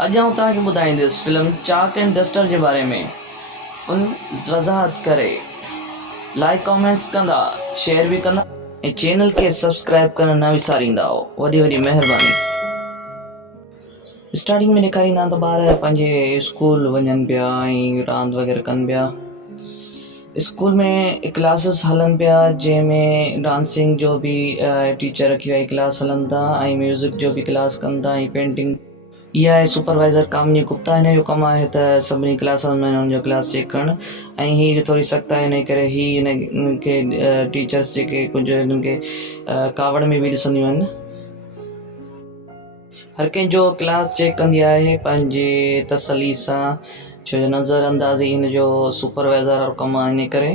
अॼु आउं तव्हांखे ॿुधाईंदुसि फिल्म चाक एंड डस्टर जे बारे में। उन वज़ाहत करे लाइक कमेंट्स कंदा, शेयर भी कंदा ऐं चैनल के सब्सक्राइब करण न विसारींदा। वॾी वॾी महिरबानी। स्टार्टिंग में ॾेखारींदा त ॿार पंहिंजे स्कूल वञनि पिया ऐं रांदि वग़ैरह कनि पिया। स्कूल में क्लासिस हलन पिया जंहिंमें डांसिंग जो भी टीचर रखी वई क्लास हलन था ऐं म्यूज़िक जो भी क्लास कनि था ऐं पेंटिंग। इहा आहे सुपरवाइज़र कामनी गुप्ता। हिन जो कमु आहे त सभिनी क्लासनि में हुननि जो क्लास चेक करणु ऐं हीअ थोरी सख़्तु आहे, हिन करे हीअ हिन खे टीचर्स जेके कुझु हिननि खे कावड़ में बि ॾिसंदियूं आहिनि। हर कंहिंजो क्लास चेक कंदी आहे पंहिंजे तसली सां, छो जो नज़र अंदाज़ी हिन जो सुपरवाइज़र और कमु आहे। हिन करे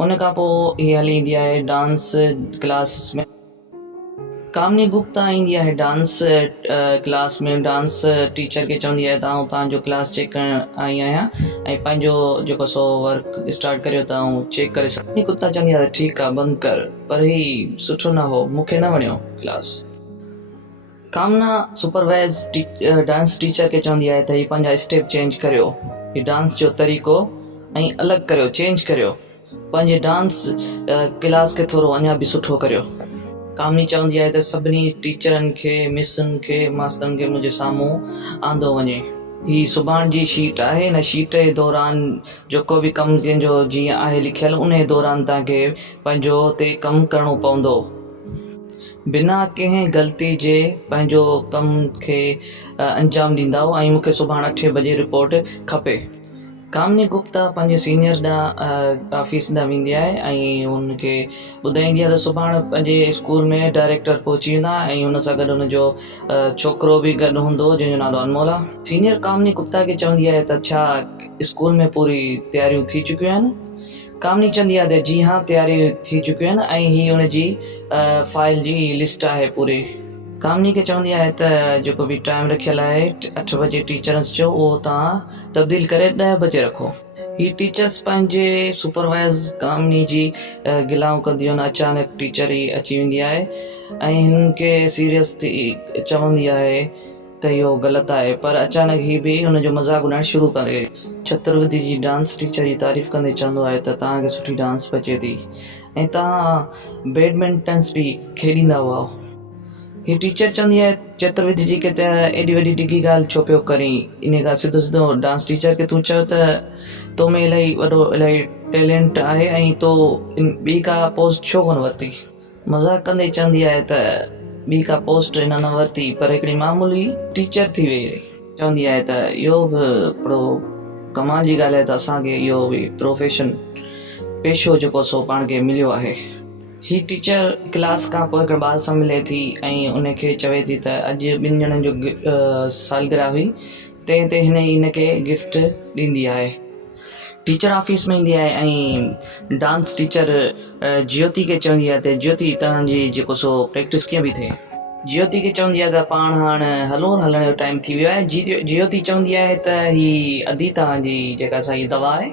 उन खां पोइ हीअ हली ईंदी आहे डांस क्लास में। कामनी गुप्ता ईंदी आहे डांस क्लास में। डांस टीचर खे चवंदी आहे त तव्हांजो क्लास चेक करणु आई आहियां ऐं पंहिंजो जेको सो वर्क स्टार्ट करियो त आउं चेक करे सघां। गुप्ता चवंदी आहे त ठीकु आहे, बंदि कर, पर ही सुठो न हो, मूंखे न वणियो क्लास। कामना सुपरवाइज़ डांस टीचर खे चवंदी आहे त हीअ पंहिंजा स्टेप चेंज करियो, हीअ डांस जो तरीक़ो ऐं अलॻि करियो, चेंज करियो, पंहिंजे डांस क्लास खे थोरो अञा बि सुठो करियो। कामनी चवंदी आहे त सभिनी टीचरनि खे, मिसनि खे, मास्तरनि खे मुंहिंजे साम्हूं आंदो वञे। ही सुभाणे जी शीट आहे। हिन शीट जे दौरान जेको बि कमु कंहिंजो जीअं आहे लिखियलु, उन जे दौरान तव्हांखे पंहिंजो ते कमु करिणो पवंदो। बिना कंहिं ग़लती जे पंहिंजो कम खे अंजाम ॾींदा ऐं मूंखे सुभाणे 8 बजे रिपोर्ट खपे। कामनी गुप्ता पंहिंजे सीनियर ॾांहुं ऑफिस ॾांहुं वेंदी आहे ऐं हुनखे ॿुधाईंदी आहे त सुभाणे पंहिंजे स्कूल में डायरेक्टर पहुची वेंदा ऐं हुन सां गॾु हुनजो छोकिरो बि गॾु हूंदो जंहिंजो नालो अनमोल आहे। सीनियर कामनी गुप्ता खे चवंदी आहे त छा स्कूल में पूरी तयारियूं थी चुकियूं आहिनि? कामनी चवंदी आहे त जी हाँ, तयारियूं थी चुकियूं आहिनि ऐं हीअ हुनजी फाइल जी लिस्ट आहे पूरी। कामनी खे चवंदी आहे त जेको बि टाइम रखियलु आहे 8 बजे टीचर्स जो, उहो तव्हां तब्दील करे 10 बजे रखो। ही टीचर्स पंहिंजे सुपरवाइज़ कामनी जी गिलाऊं कंदियूं आहिनि। अचानक टीचर ई अची वेंदी आहे ऐं हिननि खे सीरियस थी चवंदी आहे त इहो ग़लति आहे, पर अचानक ही बि हुनजो मज़ाक उॾाइणु शुरू करे। छत्रवती जी डांस टीचर जी तारीफ़ कंदे चवंदो आहे त तव्हांखे सुठी डांस अचे थी ऐं तव्हां बैडमिंटन्स बि खेॾींदा हुआ। ही टीचर चवंदी आहे छत्रवती जी के त एॾी वॾी डिघी ॻाल्हि छो पियो करीं, इन खां सिधो सिधो डांस टीचर खे तूं चयो त तो में इलाही वॾो इलाही टैलेंट आहे ऐं तो ॿी का पोस्ट छो कोन वरिती। मज़ाक कंदे चवंदी आहे त ॿी का पोस्ट हिन न वरिती, पर हिकिड़ी मामूली टीचर थी वई। चवंदी आहे त इहो बि हिकिड़ो कमाल जी ॻाल्हि आहे त असांखे इहो बि प्रोफेशन, पेशो जेको सो पाण खे मिलियो आहे। ही टीचर क्लास खां पोइ हिकिड़े ॿार सां मिले थी ऐं उनखे चवे थी त अॼु 2 ॼणनि जो सालगिरह हुई, तंहिं ते हिनखे गिफ्ट ॾींदी आहे। टीचर ऑफिस में ईंदी आहे ऐं डांस टीचर ज्योति खे चवंदी आहे त ज्योति, तव्हांजी जेको सो प्रैक्टिस कीअं बि थिए। ज्योति खे चवंदी आहे त पाण हाणे हलण जो टाइम थी वियो आहे। ज्योति चवंदी आहे त ही अदी तव्हांजी जेका सही दवा आहे।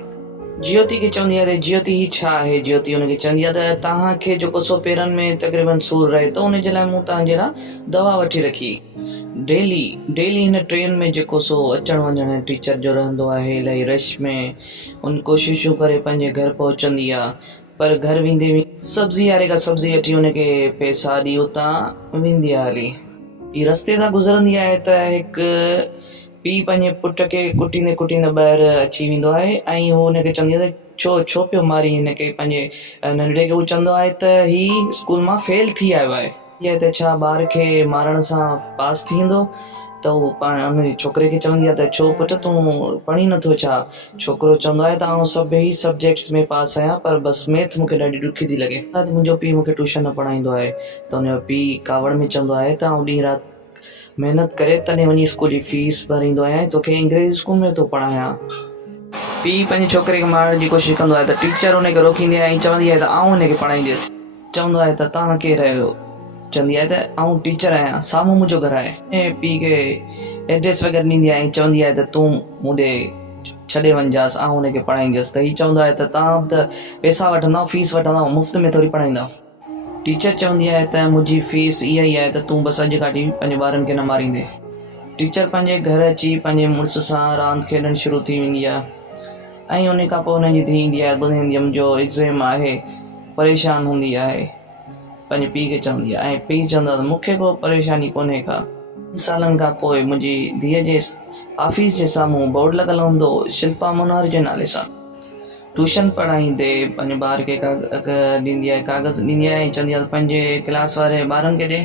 ज्योति खे चवंदी आहे त ज्योति ही छा आहे। ज्योति हुनखे चवंदी आहे त तव्हांखे जेको सो पेरनि में तक़रीबन सूर रहे थो, उनजे लाइ मूं तव्हांजे लाइ दवा वठी रखी। डेली हिन ट्रेन में जेको सो अचणु वञणु टीचर जो रहंदो आहे, इलाही रश में उन कोशिशूं करे पंहिंजे घर पहुचंदी आहे, पर घर वेंदे सब्ज़ी वारे खां सब्ज़ी वठी हुनखे पैसा ॾी उतां वेंदी आहे हली। हीअ रस्ते तां गुज़रंदी आहे त हिकु पीउ पंहिंजे पुट खे कुटींदे ॿाहिरि अची वेंदो आहे ऐं उहो हुनखे चवंदी आहे त छो पियो मारी हिनखे, पंहिंजे नंढड़े खे। उहो चवंदो आहे त ही स्कूल मां फेल थी आयो आहे, त छा ॿार खे मारण सां पास थी वेंदो? त उहो पाण उन छोकिरे खे चवंदी आहे त छो पुटु तूं पढ़ी नथो छा? छोकिरो चवंदो आहे त आउं सभई सब्जेक्ट्स में पास आहियां, पर बसि मैथ मूंखे ॾाढी ॾुखी थी लॻे। मुंहिंजो पीउ मूंखे ट्यूशन न पढ़ाईंदो आहे। त हुनजो पीउ कावड़ में चवंदो आहे त आउं ॾींहुं राति महिनत करे तॾहिं वञी स्कूल जी फीस भरींदो आहियां, तोखे अंग्रेजी स्कूल में थो पढ़ायां। पीउ पंहिंजे छोकिरे खे मारण जी कोशिशि कंदो आहे त टीचर हुनखे रोकींदी आहे ऐं चवंदी आहे त आउं हिनखे पढ़ाईंदसि। चवंदो आहे त तव्हां केरु आहियो? चवंदी आहे त आउं टीचर आहियां, साम्हूं मुंहिंजो घर आहे। ऐं पीउ खे एड्रेस वग़ैरह ॾींदी आहे ऐं चवंदी आहे त तूं मूंॾे छॾे वञजांसि, आउं हुनखे पढ़ाईंदसि। त हीउ चवंदो आहे त तव्हां त पैसा वठंदव, फीस वठंदव, मुफ़्त में थोरी पढ़ाईंदव। टीचर चवंदी आहे त मुंहिंजी फीस इहा ई आहे त तूं बसि अॼु खां वठी पंहिंजे ॿारनि खे न मारींदे। टीचर पंहिंजे घर अची पंहिंजे मुड़ुस सां रांदि खेॾणु शुरू थी वेंदी आहे ऐं उन खां पोइ हुनजी धीउ ईंदी आहे, ॿुधाईंदी मुंहिंजो एग्ज़ाम आहे, परेशान हूंदी आहे, पंहिंजे पीउ खे चवंदी आहे ऐं पीउ चवंदो आहे त मूंखे को परेशानी कोन्हे का। सालनि खां पोइ मुंहिंजी धीअ जे ऑफिस जे साम्हूं बोर्ड लॻल हूंदो शिल्पा मनोहर जे नाले सां। ट्यूशन पढ़ाईंदे पंहिंजे ॿार खे कागज़ ॾींदी आहे ऐं चवंदी आहे त पंहिंजे क्लास वारे ॿारनि खे ॾे।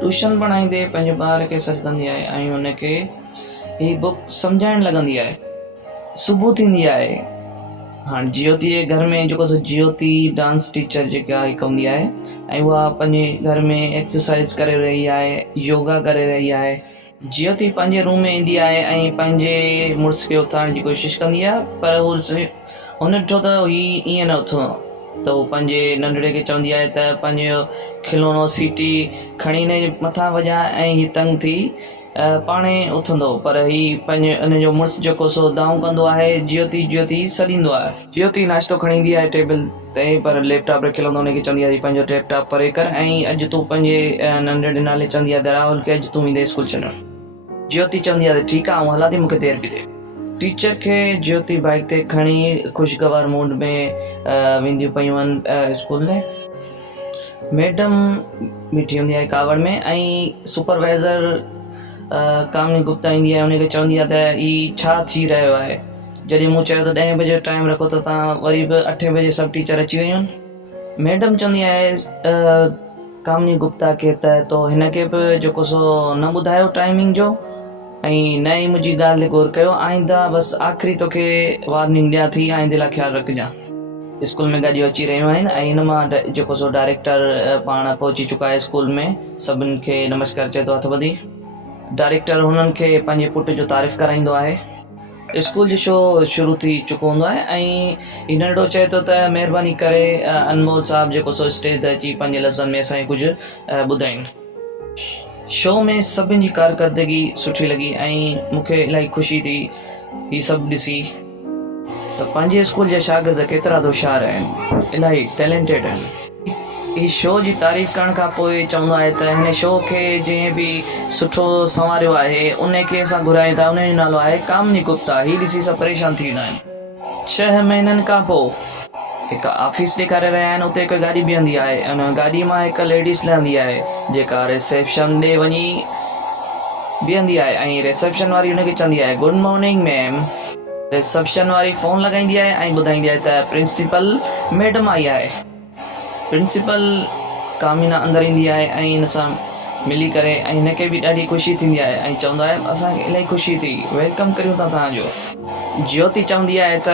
ट्यूशन पढ़ाईंदे पंहिंजे ॿार खे सॾु कंदी आहे ऐं हुनखे हीअ बुक सम्झाइणु लॻंदी आहे। सुबुह थींदी आहे, हाणे ज्योति जे घर में जेको ज्योति डांस टीचर जेका हिकु हूंदी आहे ऐं उहा पंहिंजे घर में एक्सरसाइज करे रही आहे, योगा करे रही आहे। ज्योति पंहिंजे रूम में ईंदी आहे ऐं पंहिंजे मुड़ुस खे उथारण जी कोशिशि कंदी आहे, पर हुन ॾिठो त हीअ ईअं न उथंदो, त उहो पंहिंजे नंढड़े खे चवंदी आहे त पंहिंजो खिलौनो सीटी खणी हिन जे मथां वॼा ऐं हीअ तंग थी पाणे उथंदो। पर हीअ पंहिंजे हुनजो मुड़ुसु जेको सो दाऊं कंदो आहे, ज्योति सॾींदो आहे। ज्योति नाश्तो खणी ईंदी आहे टेबल ते, पर लैपटॉप रखियलु हूंदो, हुनखे चवंदी आहे पंहिंजो लैपटॉप परे कर ऐं अॼु तूं पंहिंजे नंढड़े नाले चवंदी आहे त राहुल खे अॼु तूं ईंदे स्कूल छॾणु। ज्योति चवंदी आहे त ठीकु आहे, हलां थी, मूंखे देरि पई थिए। टीचर खे ज्योति बाइक ते खणी ख़ुशगवार मूड में वेंदियूं पयूं आहिनि स्कूल में। मैडम बीठी हूंदी आहे कावड़ में ऐं सुपरवाइज़र कामिनी गुप्ता ईंदी आहे, हुनखे चवंदी आहे त हीअ छा थी रहियो आहे। जॾहिं मूं चयो त 10 बजे टाइम रखो त तव्हां वरी बि 8 बजे सभु टीचर अची वियूं आहिनि। मैडम चवंदी आहे कामिनी गुप्ता खे त तो हिनखे बि जेको सो न ॿुधायो टाइमिंग जो ऐं न ई मुंहिंजी ॻाल्हि ते गौर कयो, आईंदा बसि आख़िरी तोखे वार्निंग ॾियां थी, आईंदे लाइ ख़्यालु रखजांइ। स्कूल में गाॾियूं अची रहियूं आहिनि ऐं हिन मां जेको सो डायरेक्टर पाण पहुची चुका आहे स्कूल में, सभिनि खे नमस्कार चए थो हथ ॿधी। डायरेक्टर हुननि खे पंहिंजे पुट जो तारीफ़ कराईंदो आहे। स्कूल जो शो शुरू थी चुको हूंदो आहे ऐं हीउ नंढो चए थो त महिरबानी करे अनमोल साहब जेको सो स्टेज ते अची पंहिंजे लफ़्ज़नि में असांखे कुझु ॿुधाइनि। शो में सभिनि जी कारकर्दगी सुठी लॻी ऐं मूंखे इलाही ख़ुशी थी हीउ सभु ॾिसी त पंहिंजे स्कूल जा शागिर्द केतिरा होशियार आहिनि, इलाही टैलेंटेड आहिनि। हीउ शो जी तारीफ़ करण खां पोइ चवंदो आहे त हिन शो खे जंहिं बि सुठो संवारियो आहे उन खे असां घुरायूं था, उनजो नालो आहे कामिनी गुप्ता। हीउ ॾिसी सभु परेशान थी वेंदा आहिनि। 6 महीननि खां पोइ हिकु ऑफिस ॾेखारे रहिया आहिनि, उते हिकु गाॾी बीहंदी आहे, उन गाॾी मां हिकु लेडीस लहंदी आहे जेका रिसेप्शन ॾे वञी बीहंदी आहे ऐं रिसेप्शन वारी हुनखे चवंदी आहे गुड मॉर्निंग मैम। रिसेप्शन वारी फ़ोन लॻाईंदी आहे ऐं ॿुधाईंदी आहे त प्रिंसिपल मैडम आई आहे। प्रिंसिपल कामिना अंदरि ईंदी आहे ऐं हिन सां मिली करे ऐं हिनखे बि ॾाढी ख़ुशी थींदी आहे ऐं चवंदो आहे असांखे इलाही ख़ुशी थी, वेलकम करियूं था तव्हांजो। ज्योति चवंदी आहे त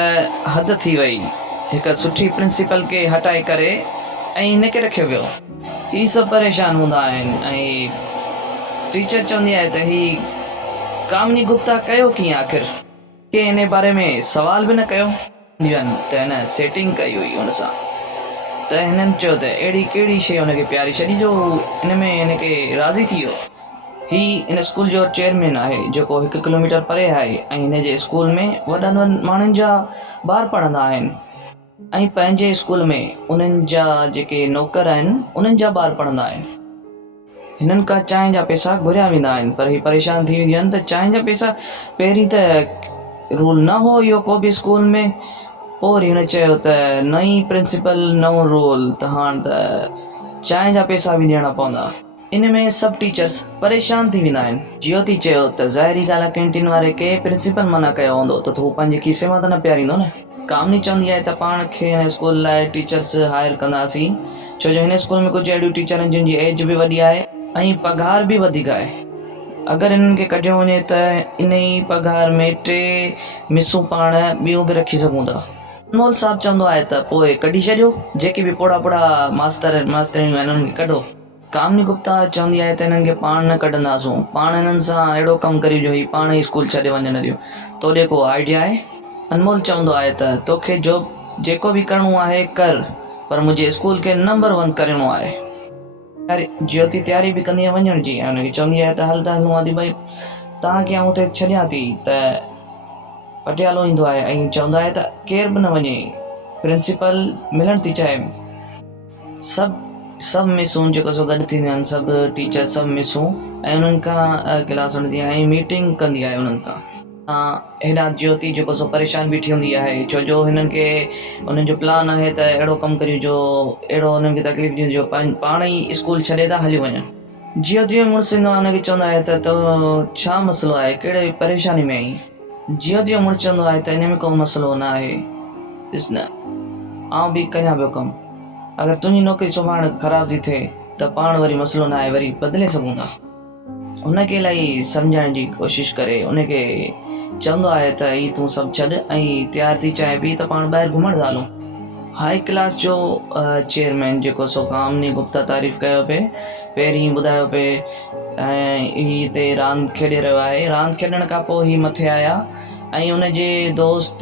हद थी वई, हिकु सुठी प्रिंसिपल खे हटाए करे ऐं हिनखे रखियो वियो। हीअ सभु परेशान हूंदा आहिनि ऐं टीचर चवंदी आहे त हीअ कामिनी गुप्ता कयो कीअं, आख़िर के हिन बारे में सवाल बि न कयो त हिन सेटिंग कई हुई हुन सां। त हिननि चयो त अहिड़ी कहिड़ी शइ हुनखे प्यारी छॾी जो हिन में हिनखे राज़ी थी वियो। हीउ हिन स्कूल जो चेयरमैन आहे जेको 1 किलोमीटर परे आहे ऐं हिन जे स्कूल में वॾनि वॾनि माण्हुनि जा ॿार पढ़ंदा आहिनि ऐं पंहिंजे स्कूल में उन्हनि जा जेके नौकर आहिनि उन्हनि जा ॿार पढ़ंदा आहिनि। हिननि खां चांहि जा पैसा घुरिया वेंदा आहिनि, पर हीअ परेशान थी वेंदियूं आहिनि त चांहि जा पैसा पहिरीं त रूल न हो इहो को बि स्कूल में, पोइ वरी हुन चयो त नई प्रिंसिपल नओं रूल, त हाणे त चांहि जा पैसा बि ॾियणा पवंदा। इन में सभु टीचर्स परेशान थी वेंदा आहिनि। ज्योति चयो त ज़ाहिरी ॻाल्हि आहे कैंटीन वारे खे प्रिंसिपल मना कयो हूंदो त हू पंहिंजे खीसे मां त न पियारींदो न। कामिनी चवंदी आहे त पाण खे हिन स्कूल लाइ टीचर्स हायर कंदासीं, छो जो हिन स्कूल में कुझु अहिड़ियूं टीचर आहिनि जिन जी एज बि वॾी आहे ऐं पघार बि वधीक आहे। अगरि हिननि खे कढियो वञे त इन ई पघार में 3 मिसूं पाण ॿियूं बि रखी सघूं था। अनमोल साहब चवंदो आहे त पोइ कढी छॾियो, जेके बि पोड़ा मास्तरियूं आहिनि उन्हनि खे कढो। कामिनी गुप्ता चवंदी आहे त हिननि खे पाण न कढंदासूं, पाण हिननि सां अहिड़ो कमु करियो जो ही पाण ई स्कूल छॾे वञनि ॾियूं। तोॾे को आइडिया आहे? अनमोल चवंदो आहे त तोखे जो जेको बि करिणो आहे कर, पर मुंहिंजे स्कूल खे नंबर 1 करिणो आहे। ज्योति तयारी बि कंदी आहे वञण जी ऐं हुनखे चवंदी आहे त हल त हलूं आदि भाई, तव्हांखे आउं हुते छॾियां थी। त पटियालो ईंदो आहे ऐं चवंदो आहे त केर बि न वञे, प्रिंसिपल मिलणु थी चाहे। सभु सभु मिसूं जेको सो गॾु थींदियूं आहिनि, सभु टीचर सभु मिसूं, ऐं उन्हनि खां क्लास वठंदी आहे ऐं मीटिंग कंदी आहे उन्हनि खां। हेॾा ज्योति जेको सो परेशान बीठी हूंदी आहे, छो जो हिननि खे उन्हनि जो प्लान आहे त अहिड़ो कमु करियूं जो अहिड़ो उन्हनि खे तकलीफ़ ॾींदी जो पाण ई स्कूल छॾे था हली वञनि। ज्योति जो मुड़ुसु ईंदो आहे, हुनखे चवंदो आहे त छा मसइलो आहे, कहिड़े परेशानी में आई। ज्योति जो मुड़ुसु चवंदो आहे त हिन में को मसइलो न आहे, ॾिस न आउं बि कयां पियो कमु, अगरि तुंहिंजी नौकिरी सुभाणे ख़राबु थी थिए त पाण वरी मसइलो न आहे, वरी बदिले सघूं था। हुनखे इलाही सम्झाइण जी कोशिशि करे उनखे चवंदो आहे त ही तूं सभु छॾ ऐं तयारु थी चाहे पई त पाण ॿाहिरि घुमण था हलूं। हाई क्लास जो चेयरमैन जेको सो कामनी गुप्ता तारीफ़ कयो पिए, पहिरीं ॿुधायो पिए ऐं ही हिते रांदि खेॾे रहियो आहे। रांदि खेॾण खां पोइ ही मथे आया ऐं उनजे दोस्त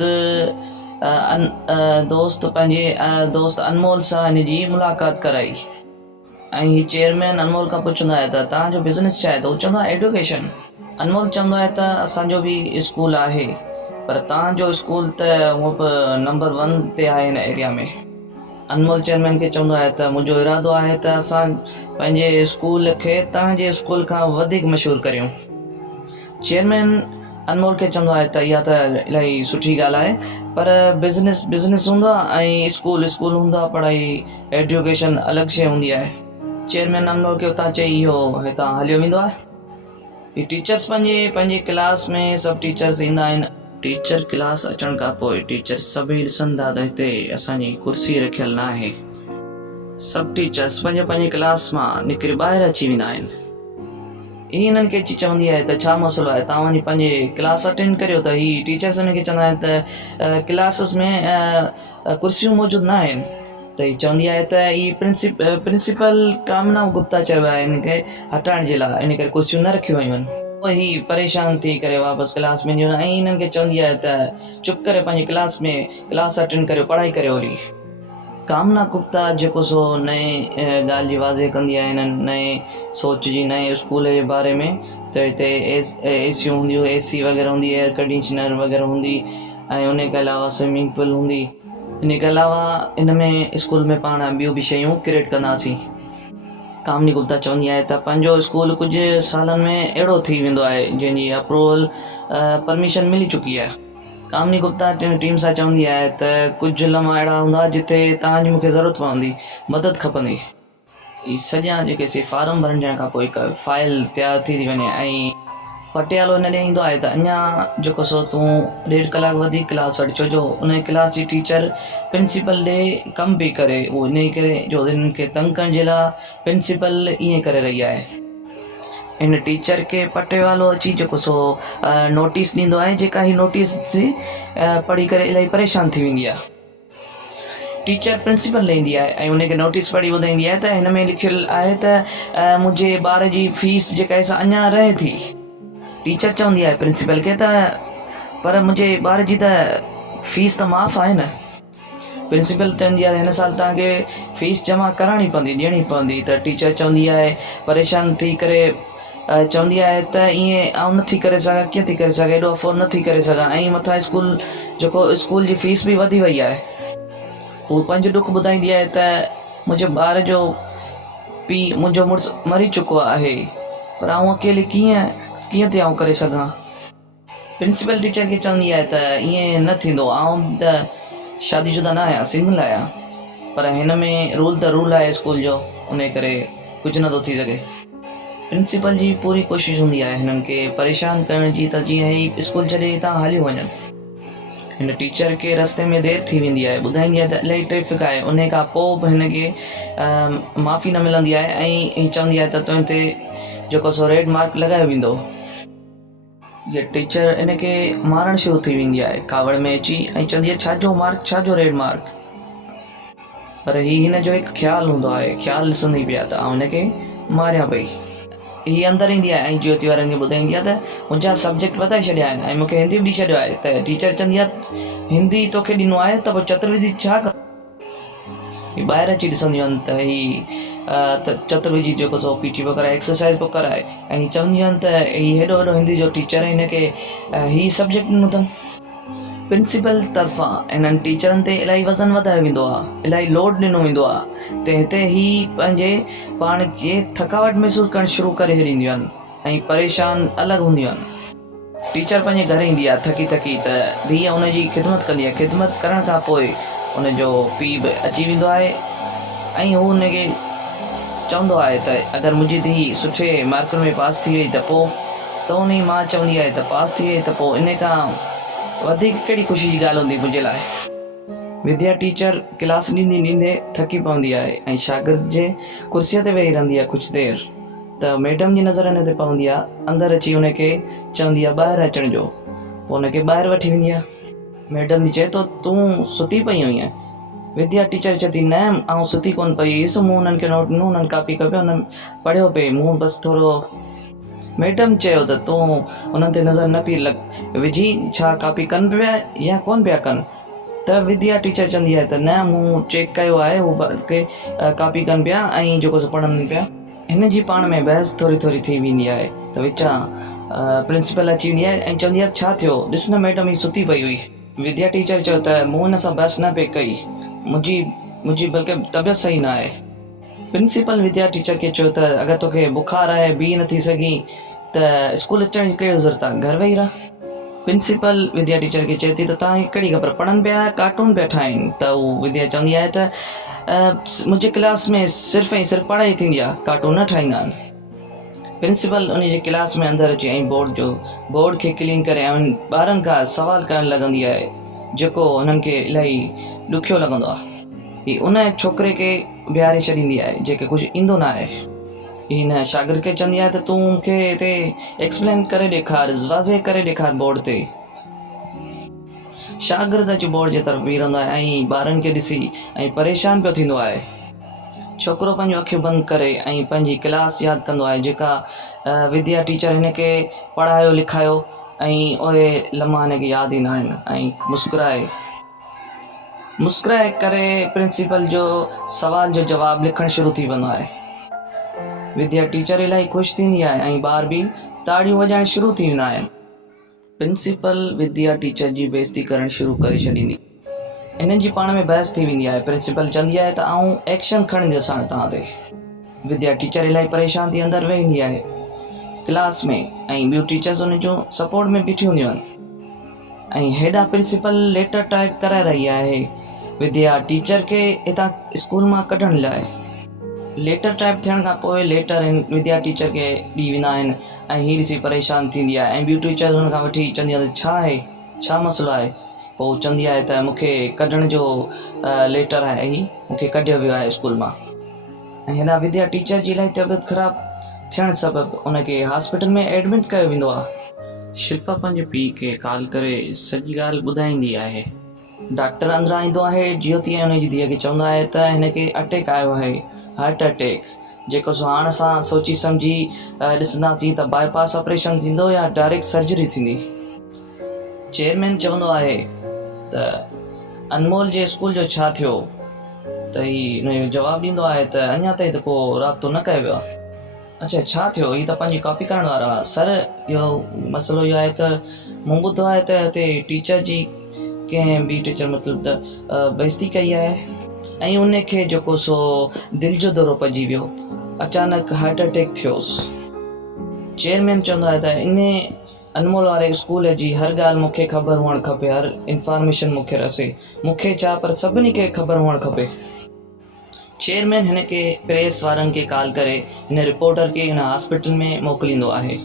पंहिंजे दोस्त अनमोल सां हिन जी मुलाक़ात कराई ऐं ही चेयरमैन अनमोल खां पुछंदो आहे त तव्हांजो बिज़नेस छा आहे, त हू चवंदो आहे एडुकेशन। अनमोल चवंदो आहे त असांजो बि स्कूल आहे, पर तव्हांजो स्कूल त हूअं बि नंबर 1 ते आहे हिन एरिया में। अनमोल चेयरमैन खे चवंदो आहे त मुंहिंजो इरादो आहे त असां पंहिंजे स्कूल खे तव्हांजे स्कूल खां वधीक मशहूरु करियूं। चेयरमैन अनमोल खे चवंदो आहे त इहा त इलाही सुठी ॻाल्हि आहे, पर बिज़नेस हूंदो आहे ऐं स्कूल हूंदो आहे, पढ़ाई एजुकेशन अलॻि शइ हूंदी आहे। चेयरमैन अनमोल खे उतां चई इहो हितां हलियो वेंदो आहे। ही टीचर्स पंहिंजे क्लास में सभु टीचर्स ईंदा आहिनि। टीचर क्लास अचण खां पोइ टीचर सभई ॾिसंदा त हिते असांजी कुर्सी रखियल न आहे। सभु टीचर्स पंहिंजे क्लास मां निकिरी ॿाहिरि अची वेंदा आहिनि। ही हिननि खे अची चवंदी आहे त छा मसइलो आहे, तव्हां वञी पंहिंजे क्लास अटेंड करियो। त ही टीचर्स हिनखे चवंदा आहिनि त क्लासिस में कुर्सियूं मौजूदु न आहिनि। त ही चवंदी आहे त ही प्रिंसिपल कामना गुप्ता चयो आहे हिनखे हटाइण जे लाइ, इन करे कुर्सियूं न रखियूं वयूं आहिनि। पोइ ही परेशान थी करे वापसि क्लास में ऐं हिननि खे चवंदी आहे त चुप करे पंहिंजे क्लास में क्लास अटेंड करियो, पढ़ाई करियो। वरी कामना गुप्ता जेको सो नए ॻाल्हि जी वाज़े कंदी आहे हिननि नए सोच जी, नए स्कूल जे बारे में, त हिते एसियूं हूंदियूं, AC वग़ैरह हूंदी, एयर कंडीशनर वग़ैरह हूंदी ऐं उन खां अलावा स्विमिंग पूल हूंदी। इन खां अलावा इन में स्कूल में पाण ॿियूं बि शयूं क्रिएट कंदासीं। कामनी गुप्ता चवंदी आहे त पंहिंजो स्कूल कुझु सालनि में अहिड़ो थी वेंदो आहे जंहिंजी अप्रूवल परमिशन मिली चुकी आहे। कामनी गुप्ता टीम सां चवंदी आहे त कुझु लम्हा अहिड़ा हूंदा जिते तव्हांजी मूंखे ज़रूरत पवंदी, मदद खपंदी। ही सॼा जेके फार्म भरण खां पोइ हिकु फाइल तयारु थी वञे ऐं पटियालो हिन ॾे ईंदो आहे त अञा जेको सो तूं 1.5 कलाक वधीक क्लास वठि, छो जो उन क्लास जी टीचर प्रिंसिपल ॾे कमु पई करे। उहो इन करे जो हिननि खे तंग करण जे लाइ प्रिंसिपल ईअं करे रही आहे। हिन टीचर खे पटियालो अची जेको सो नोटिस ॾींदो आहे, जेका ही नोटिस पढ़ी करे इलाही परेशान थी वेंदी आहे। टीचर प्रिंसिपल ॾे ईंदी आहे ऐं उनखे नोटिस पढ़ी ॿुधाईंदी आहे त हिन में लिखियलु आहे त मुंहिंजे ॿार जी फीस जेका आहे अञा रहे थी। टीचर चवंदी आहे प्रिंसिपल खे त पर मुंहिंजे ॿार जी त फीस त माफ़ आहे न। प्रिंसिपल चवंदी आहे हिन साल तव्हांखे फीस जमा कराइणी पवंदी, ॾियणी पवंदी। त टीचर चवंदी आहे परेशान थी करे, चवंदी आहे त ईअं आउं नथी करे सघां, कीअं थी करे सघां, एॾो अफोर्ड नथी करे सघां, ऐं मथां स्कूल जी फीस बि वधी वई आहे। हू पंहिंजो दुख ॿुधाईंदी आहे त मुंहिंजे ॿार जो पीउ मुंहिंजो मुड़ुसु मरी चुको आहे, पर आउं अकेले कीअं थी आउं करे सघां। प्रिंसिपल टीचर खे चवंदी आहे त ईअं न थींदो, आउं त शादीशुदा न आहियां, सिंगल आहियां, पर हिन में रूल आहे स्कूल जो, उन करे कुझु नथो थी सघे। प्रिंसिपल जी पूरी कोशिशि हूंदी आहे हिननि खे परेशान करण जी त जीअं ही स्कूल छॾे हितां हली वञनि। हिन टीचर खे रस्ते में देरि थी वेंदी आहे, ॿुधाईंदी आहे त इलाही ट्रैफिक आहे। उन खां पोइ बि हिनखे माफ़ी न मिलंदी आहे ऐं चवंदी आहे त तुंहिंजे ते जेको सो रेड मार्क लॻायो वेंदो। हीअ टीचर इनखे मारणु शुरू थी वेंदी आहे कावड़ में अची ऐं चवंदी आहे छाजो मार्क, छाजो रेड मार्क। पर हिन जो हिकु ख़्यालु हूंदो आहे, ख़्यालु ॾिसंदी पिया त आउं हिनखे मारियां पई। हीअ अंदरि ईंदी आहे ऐं ज्योति वारनि खे ॿुधाईंदी आहे त मुंहिंजा सब्जेक्ट वधाए छॾिया आहिनि ऐं मूंखे हिंदी बि ॾेई छॾियो आहे। त टीचर चवंदी आहे हिंदी तोखे ॾिनो आहे त पोइ चतुर्विधी छा कर। हीअ ॿाहिरि अची ॾिसंदियूं आहिनि त हीअ चतुर्विधी जेको सो PT पियो कराए, एक्सरसाइज़ पियो कराए, ऐं चवंदियूं आहिनि त हीअ हेॾो हिंदी जो टीचर आहे, हिनखे हीअ सब्जेक्ट ॾिनो अथनि। प्रिंसिपल तरफ़ां हिननि टीचरनि ते इलाही वज़न वधायो वेंदो आहे, इलाही लोड ॾिनो वेंदो आहे, त हिते ही पंहिंजे पाण खे थकावट महसूसु करणु शुरू करे छॾींदियूं आहिनि ऐं परेशान अलॻि हूंदियूं आहिनि। टीचर पंहिंजे घर ईंदी आहे थकी थकी, त धीअ हुनजी ख़िदमत कंदी आहे। ख़िदमत करण खां पोइ हुनजो पीउ बि अची वेंदो आहे ऐं हू हुनखे चवंदो आहे त अगरि मुंहिंजी धीउ सुठे मार्कुनि में पास थी वई त पोइ, त हुनजी माउ चवंदी आहे त पास थी वई त पोइ इन खां वधीक कहिड़ी ख़ुशी जी ॻाल्हि हूंदी मुंहिंजे लाइ। विद्या टीचर क्लास ॾींदे ॾींदे थकी पवंदी आहे ऐं शागिर्द जे कुर्सीअ ते वेही रहंदी आहे कुझु देरि, त मैडम जी नज़र हिन ते पवंदी आहे, अंदरि अची हुनखे चवंदी आहे ॿाहिरि अचण जो। पोइ हुनखे ॿाहिरि वठी वेंदी आहे। मैडम जी चए तो तूं सुती पई हुईं? विद्या टीचर चए थी न आउं सुती कोन पई हुयसि, मूं हुननि खे नोट ॾिनो, हुननि कापी कपियो, हुननि पढ़ियो पिए, मूं बसि थोरो। मैडम चयो त तूं हुननि ते नज़र न पई विझी, छा कापी कनि पिया या कोन पिया कनि? त विद्या टीचर चवंदी आहे त न मूं चेक कयो आहे, हू के कापी कनि पिया ऐं जेको सो पढ़नि पिया। हिन जी पाण में बहस थोरी थोरी थी वेंदी आहे, त विचां प्रिंसिपल अची वेंदी आहे ऐं चवंदी आहे छा थियो, ॾिस न मैडम ही सुती पई हुई। विद्या टीचर चयो त मूं हिन सां बहस न पई कई, मुंहिंजी बल्कि तबियत सही न आहे। प्रिंसिपल विद्या टीचर खे चयो त अगरि तोखे बुखार आहे, बीह नथी सघीं, त स्कूल अचण जी कहिड़ी ज़रूरत आहे, घर वेही रह। प्रिंसिपल विद्या टीचर खे चए थी त तव्हांखे कहिड़ी ख़बर, पढ़नि पिया कार्टून पिया ठाहिनि? त हू विद्या चवंदी आहे त मुंहिंजे क्लास में सिर्फ़ु ऐं सिर्फ़ु पढ़ाई थींदी आहे, कार्टून न ठाहींदा आहिनि। प्रिंसिपल उन जे क्लास में अंदरि अची ऐं बोर्ड खे क्लीन करे ऐं ॿारनि खां सवाल करणु लॻंदी आहे, जेको हुननि खे इलाही ॾुखियो लॻंदो आहे। ही उन छोकिरे खे बीहारे छॾींदी आहे जेके कुझु ईंदो न आहे। हिन शागिर्द खे चवंदी आहे त तूं मूंखे हिते एक्सप्लेन करे ॾेखार, वाज़े करे ॾेखार बोर्ड ते। शागिर्द अची बोर्ड जे तरफ़ बीह रहंदो आहे ऐं ॿारनि खे ॾिसी ऐं परेशान पियो थींदो आहे। छोकिरो पंहिंजो अखियूं बंदि करे ऐं पंहिंजी क्लास यादि कंदो आहे, जेका विद्या टीचर हिन खे पढ़ायो लिखायो, ऐं उहे लम्हा हिन खे यादि ईंदा आहिनि ऐं मुस्कुराए करे प्रिंसिपल जो सवाल जो जवाबु लिखणु शुरू थी वेंदो आहे। विद्या टीचर इलाही ख़ुशि थींदी आहे ऐं ॿार बि ताड़ियूं वॼाइण शुरू थी वेंदा आहिनि। प्रिंसिपल विद्या टीचर जी बेइज़ती करणु शुरू करे छॾींदी। इन्हनि जी पाण में बहस थी वेंदी आहे। प्रिंसिपल चवंदी आहे त आउं एक्शन खणंदसि हाणे तव्हां ते। विद्या टीचर इलाही परेशान थी अंदरि वेही आहे क्लास में, ऐं ॿियूं टीचर्स हुन जो सपोर्ट में बीठी हूंदियूं आहिनि ऐं हेॾा प्रिंसिपल लेटर टाइप कराए रही आहे विद्या टीचर खे हितां स्कूल मां कढण लाइ। लेटर टाइप थियण खां पोइ लेटर विद्या टीचर खे ॾी वेंदा आहिनि ऐं हीअ ॾिसी परेशान थींदी आहे ऐं ॿियूं टीचर्स हुन खां वठी चवंदी आहे छा आहे, छा मसइलो आहे। पोइ चवंदी आहे त मूंखे कढण जो लेटर आहे, ही मूंखे कढियो वियो आहे स्कूल मां। ऐं हिन विद्या टीचर जी इलाही तबियत ख़राबु थियण सबबु उनखे हॉस्पिटल में एडमिट कयो वेंदो आहे। शिल्पा पंहिंजे पीउ खे कॉल करे सॼी ॻाल्हि ॿुधाईंदी आहे। डॉक्टर अंदरां ईंदो आहे, जीअं तीअं हुनजी धीअ खे चवंदो आहे त हिनखे अटैक आयो आहे, हार्ट अटैक, जेको सो हाणे असां सोची सम्झी ॾिसंदासीं त बाईपास ऑपरेशन थींदो या डायरेक्ट सर्जरी थींदी। चेयरमैन चवंदो आहे त अनमोल जे स्कूल जो छा थियो, त हीउ हुनजो जवाबु ॾींदो आहे त अञा ताईं त को राब्तो न कयो वियो आहे। अच्छा छा थियो, हीअ त पंहिंजी कॉपी करण वारो आहे। सर इहो मसइलो इहो आहे त मूं ॿुधो आहे त हिते टीचर जी कंहिं ॿी टीचर मतिलबु त बेइज़ती कई आहे ऐं उनखे जेको सो दिलि जो दौरो पइजी वियो, अचानक हार्ट अटैक थियोसि। चेयरमैन चवंदो आहे त इन अनमोल वारे स्कूल जी हर ॻाल्हि मूंखे ख़बर हुअणु खपे, हर इंफॉर्मेशन मूंखे रसे, मूंखे छा पर सभिनी खे ख़बर हुअणु खपे। चेयरमैन हिन खे प्रेस वारनि खे कॉल करे हिन रिपोर्टर खे हिन हॉस्पिटल में मोकिलींदो आहे।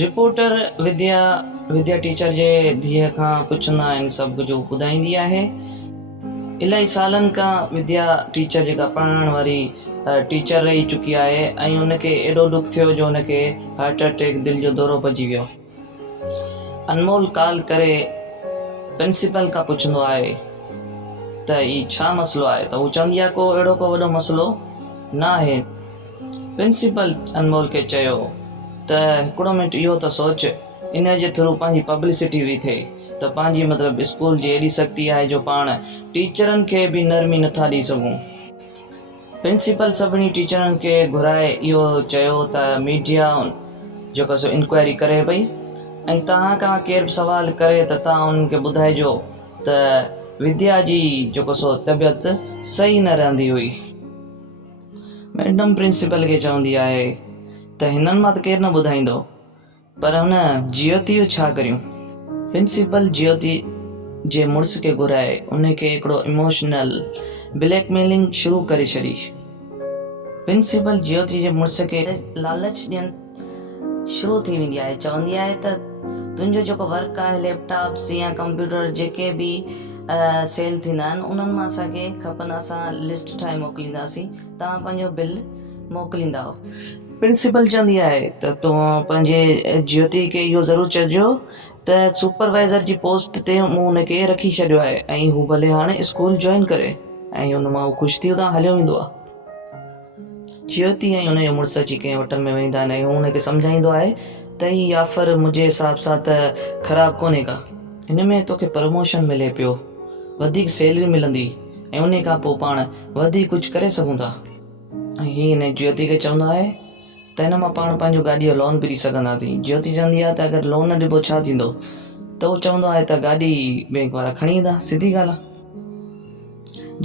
रिपोर्टर विद्या टीचर जे धीअ खां पुछंदा आहिनि, सभु कुझु ॿुधाईंदी आहे। इलाही सालनि खां विद्या टीचर जेका पढ़ाइण वारी टीचर रही चुकी आहे ऐं हुनखे एॾो दुख थियो जो हुनखे हार्ट अटैक, दिलि जो दौरो पइजी वियो। अनमोल कॉल करे प्रिंसिपल खां पुछंदो आहे त हीउ छा मसइलो आहे, त हू चवंदी आहे को अहिड़ो को वॾो मसइलो न आहे। प्रिंसिपल अनमोल खे चयो त हिकिड़ो मिंट इहो त सोच, इन जे थ्रू पंहिंजी पब्लिसिटी बि थिए, त पंहिंजी मतिलबु स्कूल जी एॾी शक्ति आहे जो पाण टीचरनि खे बि नरमी नथा ॾेई सघूं। प्रिंसिपल सभिनी टीचरनि खे घुराए इहो चयो त मीडिया जेको सो इंक्वायरी करे पई ऐं तव्हां खां केरु बि सवाल करे त तव्हां उन्हनि खे ॿुधाइजो त विद्या जी जेको सो तबियत सही न रहंदी हुई। मैडम प्रिंसिपल खे चवंदी आहे त हिननि मां त केरु न ॿुधाईंदो, पर हुन ज्योति जो छा करियूं। प्रिंसिपल ज्योति जे मुड़ुस खे घुराए उनखे हिकिड़ो इमोशनल ब्लैकमेलिंग शुरू करे छॾी। प्रिंसिपल ज्योति जे मुड़ुस खे लालच ॾियणु शुरू थी वेंदी आहे। चवंदी आहे त तुंहिंजो जेको वर्क आहे, लैपटॉप्स या कंप्यूटर जेके बि सेल थींदा आहिनि उन्हनि मां असांखे खपनि, असां लिस्ट ठाहे मोकिलींदासीं, तव्हां पंहिंजो बिल मोकिलींदा। प्रिंसिपल चवंदी आहे त तूं पंहिंजे ज्योति खे इहो ज़रूरु चइजो त सुपरवाइज़र जी पोस्ट ते मूं हुनखे रखी छॾियो आहे ऐं हू भले हाणे स्कूल जॉइन करे, ऐं हुन मां ख़ुशि थी उतां हलियो वेंदो आहे। ज्योति ऐं हुनजो मुड़ुसु अची कंहिं होटल में वेंदा आहिनि ऐं हू हुनखे सम्झाईंदो आहे त हीअ ऑफर मुंहिंजे हिसाब सां त ख़राबु कोन्हे का, हिन में तोखे प्रमोशन मिले पियो, वधीक सैलरी मिलंदी ऐं उन खां पोइ पाण वधीक कुझु करे सघूं था। ऐं हीअ हिन ज्योति खे चवंदो आहे त हिन मां पाण पंहिंजो गाॾीअ जो लोन भरी सघंदासीं। ज्योति चवंदी आहे त अगरि लोन न ॾिबो छा थींदो, त उहो चवंदो आहे त गाॾी बैंक वारा खणी ईंदा, सिधी ॻाल्हि आहे।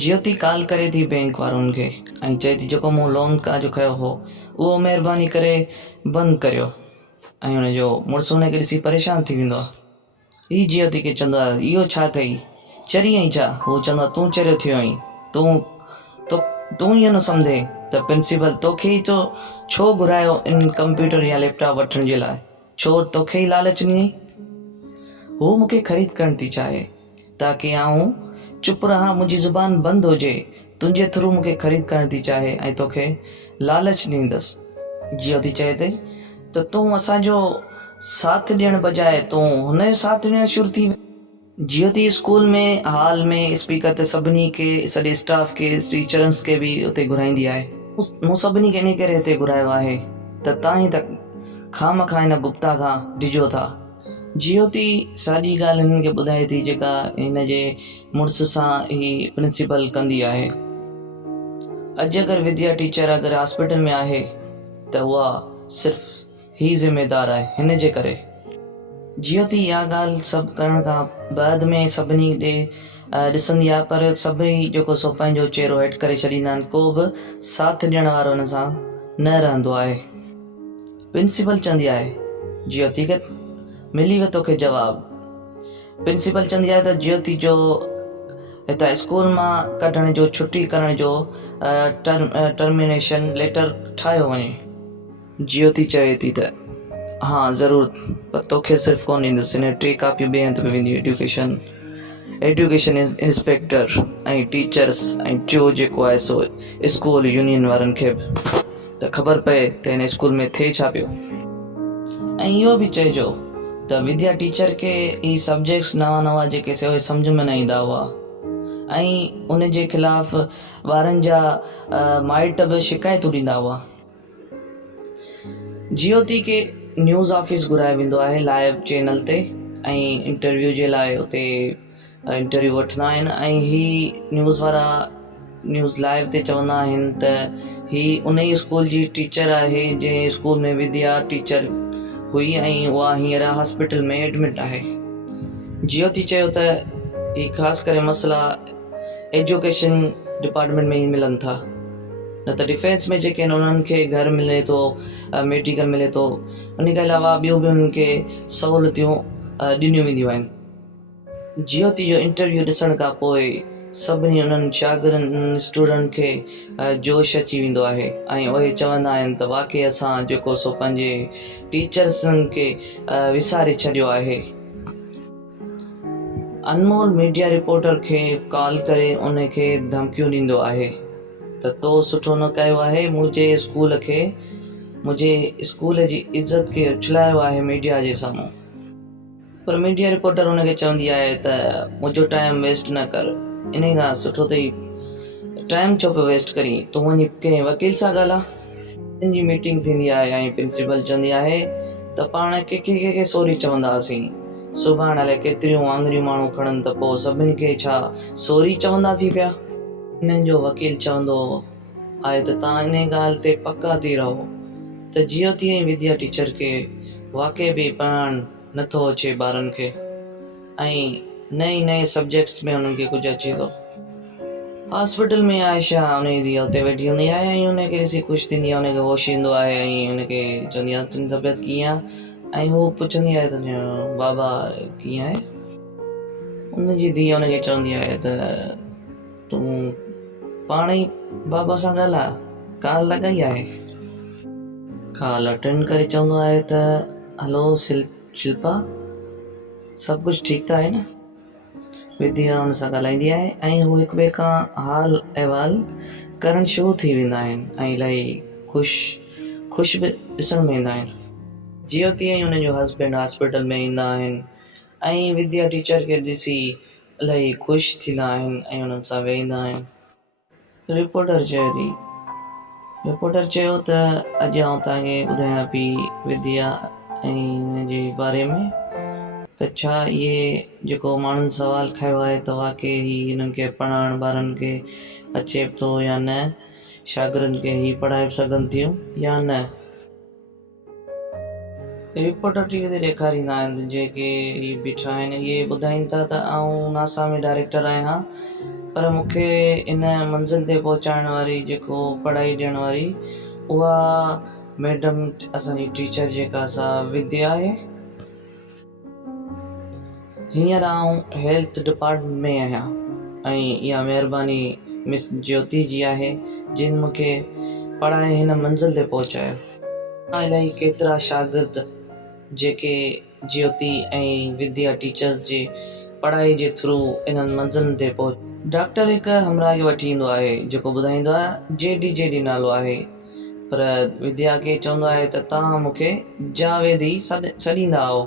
ज्योति कॉल करे थी बैंक वारनि खे ऐं चए थी जेको मूं लोन काजो खयो हो उहो महिरबानी करे बंदि करियो, ऐं हुनजो मुड़ुसु हुनखे ॾिसी परेशान थी वेंदो आहे। हीअ ज्योति खे चवंदो आहे इहो छा कई, चरी आई छा? हू चवंदो आहे तूं चरियो थियो आहीं, तूं ईअं न सम्झे त प्रिंसिपल तोखे ई तो छो घुरायो इन कंप्यूटर या लैपटॉप वठण जे लाइ, छो तोखे ई लालच ॾिनी? हू मूंखे ख़रीद करणु थी चाहे ताकी आऊं चुप रहां, मुंहिंजी ज़ुबान बंदि हुजे, तुंहिंजे थ्रू मूंखे ख़रीद करणु थी चाहे ऐं तोखे लालच ॾींदसि। ज्योति चए थी त तूं असांजो साथ ॾियण बजाए तूं हुनजो साथ ॾियणु शुरू थी। ज्योति स्कूल में हाल में स्पीकर ते सभिनी खे, सॼे स्टाफ खे, टीचर्स खे बि उते घुराईंदी आहे। मूं सभिनी खे इन करे हिते घुरायो आहे त तव्हां ई त खामखा हिन गुप्ता खां डिॼो था। ज्योति साॼी ॻाल्हि हिननि खे ॿुधाए थी जेका हिन जे मुड़ुस सां ही प्रिंसिपल कंदी आहे। अॼु अगरि विद्या टीचर अगरि हॉस्पिटल में आहे त उहा सिर्फ़ु ही ज़िम्मेदार आहे हिन जे करे। ज्योति इहा ॻाल्हि सभु करण खां बाद में सभिनी ॾे ॾिसंदी आहे, पर सभई जेको सो पंहिंजो चहिरो हेठि करे छॾींदा आहिनि, को बि साथ ॾियण वारो हुन सां न रहंदो आहे। प्रिंसिपल चवंदी आहे ज्योति खे मिली वियो तोखे जवाबु। प्रिंसिपल चवंदी आहे त ज्योति जो हितां स्कूल मां कढण जो, छुटी करण जो टर्मिनेशन लेटर ठाहियो वञे। ज्योति चवे थी त हाँ ज़रूरु, पर तोखे सिर्फ़ु कोन ईंदुसि, हिन 3 कापियूं ॿिए हंधि में वेंदियूं, एजुकेशन इंस्पेक्टर ऐं टीचर्स ऐं टियों जेको आहे सो स्कूल यूनियन वारनि खे बि त ख़बर पए त हिन स्कूल में थिए छा पियो। ऐं इहो बि चइजो त विद्या टीचर खे ही सब्जेक्ट्स नवां जेके से सम्झ में न ईंदा हुआ ऐं उन जे ख़िलाफ़ ॿारनि जा माइट बि शिकायतूं ॾींदा हुआ। ज्योति खे न्यूज़ ऑफिस घुरायो वेंदो आहे लाइव चैनल ते ऐं इंटरव्यू जे लाइ उते इंटरव्यू वठंदा आहिनि ऐं ही न्यूज़ वारा न्यूज़ लाइव ते चवंदा आहिनि त ही उन ई स्कूल जी टीचर आहे जंहिं स्कूल में विद्या टीचर हुई ऐं उहा हींअर हॉस्पिटल में एडमिट आहे। ज्योति चयो त ही ख़ासि करे मसइला एजुकेशन डिपार्टमेंट में ई मिलनि था, न त डिफेंस में जेके आहिनि उन्हनि खे घर मिले थो, मेडिकल मिले थो, उन खां अलावा ॿियूं बि उन्हनि खे सहूलियतूं ॾिनियूं वेंदियूं आहिनि। ज्योति जो इंटरव्यू ॾिसण खां पोइ सभिनी उन्हनि शागिर्दनि स्टूडेंट खे जोश अची वेंदो आहे ऐं उहे चवंदा आहिनि त वाक़ई असां जेको सो पंहिंजे टीचर्सनि खे विसारे छॾियो आहे। अनमोल मीडिया रिपोर्टर खे कॉल करे उनखे धमकियूं ॾींदो आहे त तो सुठो न कयो आहे, मुंहिंजे स्कूल जी इज़त खे उछलायो आहे मीडिया जे साम्हूं। पर मीडिया रिपोर्टर हुनखे चवंदी आहे त मुंहिंजो टाइम वेस्ट न कर, इन खां सुठो अथई टाइम छो पियो वेस्ट करी, तूं वञी कंहिं वकील सां ॻाल्हाए। हिन जी मीटिंग थींदी आहे ऐं प्रिंसिपल चवंदी आहे त पाण कंहिंखे सॉरी चवंदासीं, सुभाणे हले केतिरियूं आङरियूं माण्हू खणनि त पोइ सभिनी खे छा सॉरी चवंदासीं पिया। हिननि जो वकील चवंदो आहे त तव्हां इन ॻाल्हि ते पका थी रहो त ज्योति ऐं विद्या टीचर खे वाक़ई बि पाण नथो अचे ॿारनि खे ऐं नए सब्जेक्ट्स में उन्हनि खे कुझु अचे थो। हॉस्पिटल में आयशा उनजी धीअ उते वेठी हूंदी आहे ऐं उनखे ॾिसी ख़ुशि थींदी आहे, उनखे होश ईंदो आहे ऐं उनखे चवंदी आहे तुंहिंजी तबियत कीअं आहे, ऐं हू पुछंदी आहे तुंहिंजो बाबा कीअं आहे। उनजी धीअ उनखे चवंदी आहे त तूं पाण ई बाबा सां ॻाल्हाए, कॉल लॻाई आहे। कॉल अटेंड करे चवंदो आहे त हलो शिल्पा, सभु कुझु ठीकु त आहे न। विद्या हुन सां ॻाल्हाईंदी आहे ऐं हू हिक ॿिए खां हाल अहिवाल करणु शुरू थी वेंदा आहिनि ऐं इलाही ख़ुशि बि ॾिसण में ईंदा आहिनि। ज्योति ऐं हुनजो हस्बैंड हॉस्पिटल में ईंदा आहिनि ऐं विद्या टीचर खे ॾिसी इलाही ख़ुशि थींदा आहिनि ऐं हुननि सां वेहींदा आहिनि। रिपोर्टर चयो त अॼु आउं तव्हांखे ॿुधायां पई विद्या ऐं हिनजे बारे में त छा इहे जेको माण्हुनि सवाल खयो आहे त वाक़ई हिननि खे पढ़ाइण ॿारनि खे अचे थो या न, शागिर्दनि खे ही पढ़ाए सघनि थियूं या न। रिपोर्टर टीवी ते ॾेखारींदा आहिनि जेके ही बीठा आहिनि, इहे ॿुधाइनि था त आउं नासा में डायरेक्टर आहियां, पर मूंखे इन मंज़िल ते पहुचाइण वारी जेको पढ़ाई ॾियण वारी उहा मैडम असांजी टीचर जेका सा विद्या आहे। हींअर आउं हेल्थ डिपार्टमेंट में आहियां ऐं इहा महिरबानी मिस ज्योति जी आहे जिन मूंखे पढ़ाए हिन मंज़िल ते पहुचायो। इलाही केतिरा शागिर्द जेके ज्योति ऐं विद्या टीचर्स जे पढ़ाई जे थ्रू इन्हनि मंज़िलनि ते डॉक्टर हिकु हमराह खे वठी ईंदो आहे जेको ॿुधाईंदो आहे जेडी नालो आहे, पर विद्या खे चवंदो आहे त तव्हां मूंखे जावेद ई छॾींदा आहियो।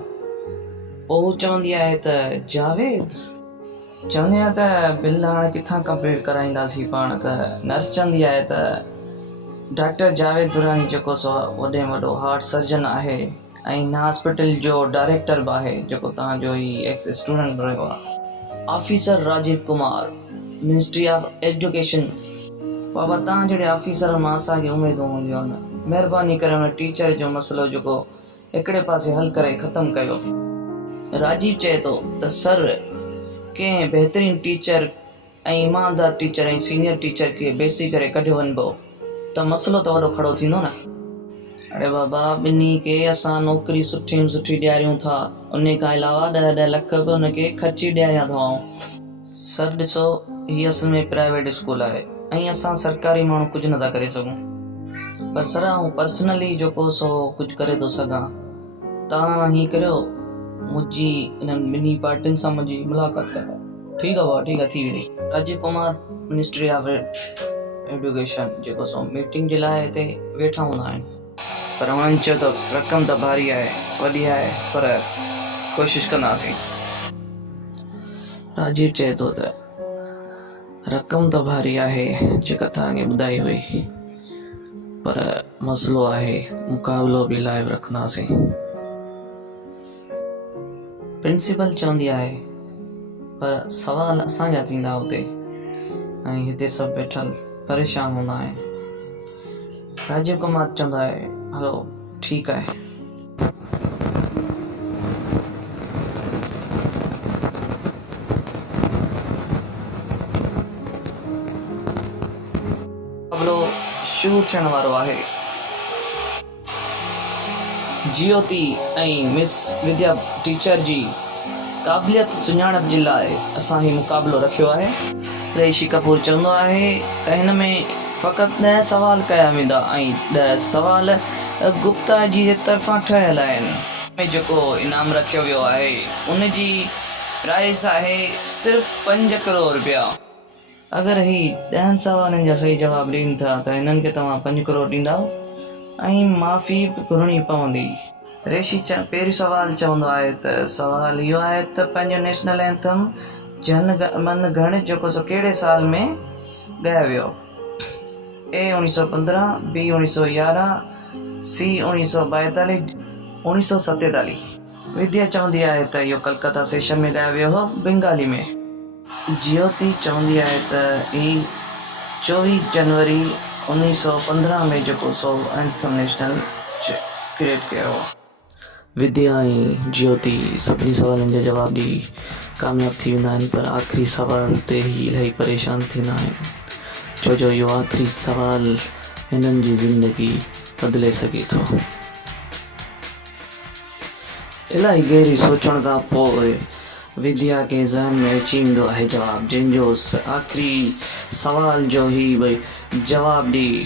पोइ हू चवंदी आहे त जावेद, चवंदी आहे त बिल हाणे किथां कंप्लीट कराईंदासीं पाण। त नर्स चवंदी आहे त डॉक्टर जावेद दुरानी जेको सो वॾे में वॾो हार्ट सर्जन आहे ऐं हिन हॉस्पिटल जो डायरेक्टर बि आहे जेको तव्हांजो ई एक्स स्टूडेंट रहियो आहे। Officer Rajeev Kumar, ministry of education. बाबा तव्हां जहिड़े ऑफिसर मां असांखे उमेदूं हूंदियूं आहिनि, महिरबानी करे हुन टीचर जो मसइलो जेको हिकिड़े पासे हल करे ख़तमु कयो। राजीव चए थो त सर, कंहिं बहितरीन टीचर ऐं ईमानदार टीचर ऐं सीनियर टीचर खे बेइज़ती करे कढियो वञिबो त मसइलो त वॾो खड़ो थींदो न। अड़े बाबा, ॿिन्ही खे असां नौकिरी सुठी में सुठी ॾियारियूं था, उन खां अलावा 10 लख बि हुनखे ख़र्ची ॾियारियां था। सर ॾिसो, हीअ असल में प्राइवेट स्कूल आहे ऐं असां सरकारी माण्हू कुझु नथा करे सघूं, पर सर आउं पर्सनली जेको सो कुझु करे थो सघां। तव्हां हीअं करियो, मुंहिंजी इन्हनि ॿिन्ही पार्टियुनि सां मुंहिंजी मुलाक़ात करायो। ठीकु आहे बाबा, ठीकु आहे, थी वेंदी। Rajeev Kumar, ministry of education जेको सो मीटिंग जे लाइ हिते वेठा हूंदा आहिनि, पर हुननि चयो त रक़म त भारी आहे, वॾी आहे, पर कोशिशि कंदासीं। राजीव चए थो त रक़म त भारी आहे जेका तव्हांखे ॿुधाई हुई, पर मसइलो आहे मुक़ाबिलो बि लाइव रखंदासीं। प्रिंसिपल चवंदी आहे पर सवाल असांजा थींदा हुते ऐं हिते सभु वेठल परेशान हूंदा आहिनि। राजीव कुमार चवंदो आहे हलो ठीकु आहे। मुक़ाबिलो शुरू थियण वारो आहे। ज्योति ऐं मिस विद्या टीचर जी क़ाबिलियत सुञाणप जे लाइ असां ही मुक़ाबिलो रखियो आहे। ऋषि कपूर चवंदो आहे त हिन में फ़क़ति 10 सवाल कया वेंदा ऐं 10 सवाल गुप्ता जी तरफ़ां ठहियल आहिनि। में जेको इनाम रखियो वियो आहे उन जी प्राइस आहे सिर्फ़ु 5 करोड़ रुपया। अगरि ही 10 सवालनि जा सही जवाब ॾियनि था त हिननि खे तव्हां 5 करोड़ ॾींदा ऐं माफ़ी बि घुरणी पवंदी। ऋषि पहिरियों सवाल चवंदो आहे त सवाल इहो आहे त पंहिंजो नेशनल एंथम जन मन गण जेको सो कहिड़े साल में ॻायो वियो। ए 1915, बी 1911, सी 1942, 1947। विद्या चवंदी आहे त इहो कलकत्ता सेशन में ॻायो वियो हो बंगाली में। ज्योति चवंदी आहे त ही 24 जनवरी 1915 में जेको सो एंथम नेशनल क्रिएट कयो। विद्या ऐं ज्योति सभिनी सवालनि जा जवाब ॾेई कामयाब थी वेंदा आहिनि, पर आख़िरी सवाल ते ही इलाही परेशान थींदा आहिनि, छो जो इहो आख़िरी सवाल हिननि जी ज़िंदगी बदिले सघे थो। इलाही गहरी सोचण खां पोइ विद्या के ज़हन में अची वेंदो आहे जवाब, जंहिंजो आख़िरी सवाल जो ही भई जवाब ॾेई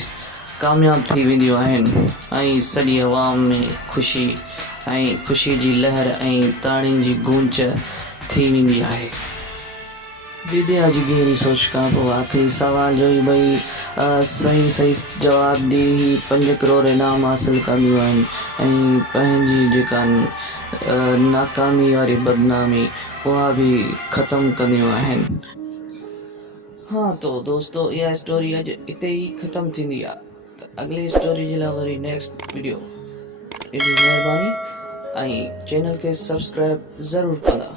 कामयाब थी वेंदियूं आहिनि ऐं सॼी अवाम में ख़ुशी जी लहर ऐं ताड़ियुनि जी गूंज थी वेंदी आहे। विद्या जी गहरी सोच खां पोइ आख़िरी सवाल जो ही भई सही जवाब ॾेई 5 करोड़ इनाम हासिल कंदियूं आहिनि ऐं पंहिंजी जेका नाकामी वारी बदनामी उहा भी ख़त्म कंदियूं आहिनि। हाँ तो दोस्तों, यह स्टोरी अॼु हिते ही ख़त्म थींदी आहे। त अगली स्टोरी जे लाइ वरी नेक्स्ट वीडियो। एॾी महिरबानी ऐं चैनल खे सब्सक्राइब ज़रूरु कंदा।